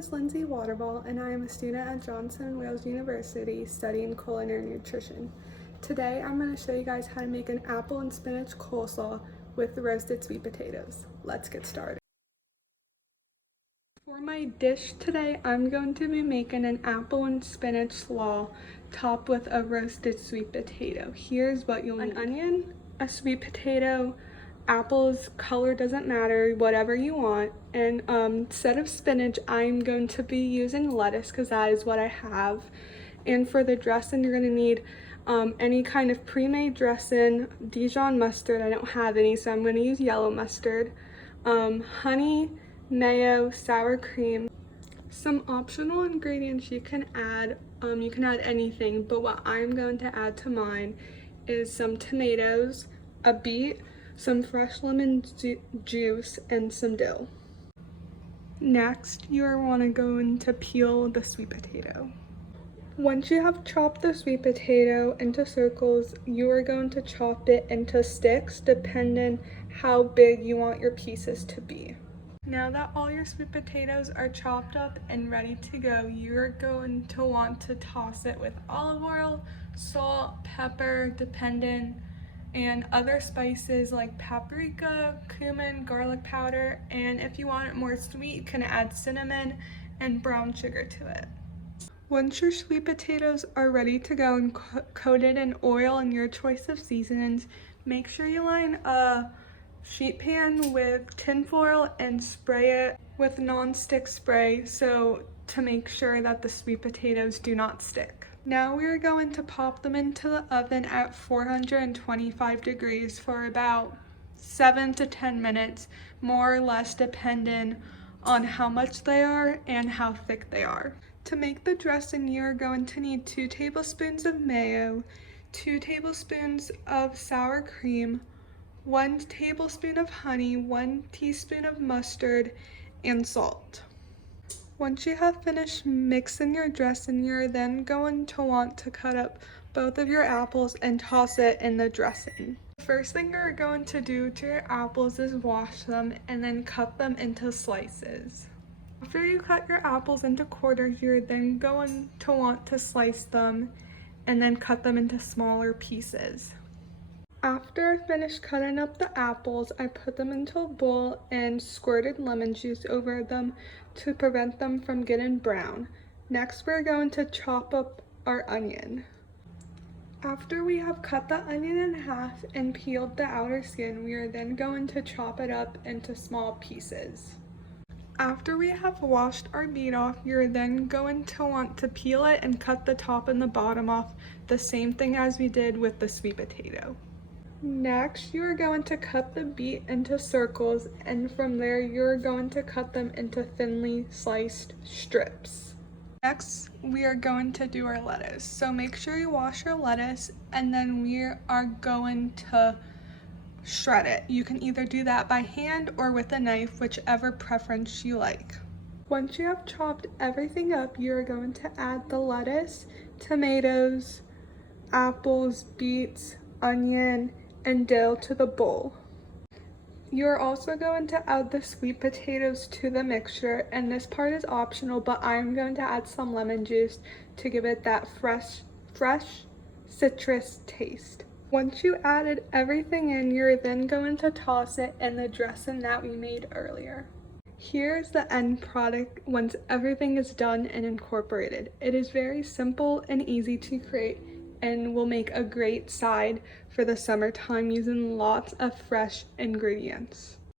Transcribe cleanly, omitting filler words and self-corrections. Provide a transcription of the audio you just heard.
is Lindsay Waterball, and I am a student at Johnson & Wales University studying culinary nutrition. Today, I'm going to show you guys how to make an apple and spinach coleslaw with roasted sweet potatoes. Let's get started. For my dish today, I'm going to be making an apple and spinach slaw topped with a roasted sweet potato. Here's what you'll need: an onion, a sweet potato, apples, color doesn't matter, whatever you want. And instead of spinach, I'm going to be using lettuce because that is what I have. And for the dressing, you're going to need any kind of pre-made dressing. Dijon mustard, I don't have any, so I'm going to use yellow mustard. Honey, mayo, sour cream. Some optional ingredients you can add anything, but what I'm going to add to mine is some tomatoes, a beet, some fresh lemon juice, and some dill. Next, you want to go into peel the sweet potato. Once you have chopped the sweet potato into circles, you are going to chop it into sticks depending how big you want your pieces to be. Now that all your sweet potatoes are chopped up and ready to go, you're going to want to toss it with olive oil, salt, pepper, depending, and other spices like paprika, cumin, garlic powder, and if you want it more sweet, you can add cinnamon and brown sugar to it. Once your sweet potatoes are ready to go and coated in oil and your choice of seasonings, make sure you line a sheet pan with tin foil and spray it with non-stick spray to make sure that the sweet potatoes do not stick. Now we're going to pop them into the oven at 425 degrees for about 7 to 10 minutes, more or less depending on how much they are and how thick they are. To make the dressing, you're going to need 2 tablespoons of mayo, 2 tablespoons of sour cream, 1 tablespoon of honey, 1 teaspoon of mustard, and salt. Once you have finished mixing your dressing, you're then going to want to cut up both of your apples and toss it in the dressing. The first thing you're going to do to your apples is wash them and then cut them into slices. After you cut your apples into quarters, you're then going to want to slice them and then cut them into smaller pieces. After I finished cutting up the apples, I put them into a bowl and squirted lemon juice over them to prevent them from getting brown. Next, we're going to chop up our onion. After we have cut the onion in half and peeled the outer skin, we are then going to chop it up into small pieces. After we have washed our meat off, you're then going to want to peel it and cut the top and the bottom off, the same thing as we did with the sweet potato. Next, you are going to cut the beet into circles, and from there you're going to cut them into thinly sliced strips. Next, we are going to do our lettuce. So make sure you wash your lettuce, and then we are going to shred it. You can either do that by hand or with a knife, whichever preference you like. Once you have chopped everything up, you're going to add the lettuce, tomatoes, apples, beets, onion, and dill to the bowl. You're also going to add the sweet potatoes to the mixture, and this part is optional, but I'm going to add some lemon juice to give it that fresh citrus taste. Once you added everything in, you're then going to toss it in the dressing that we made earlier. Here's the end product once everything is done and incorporated. It is very simple and easy to create and will make a great side for the summertime using lots of fresh ingredients.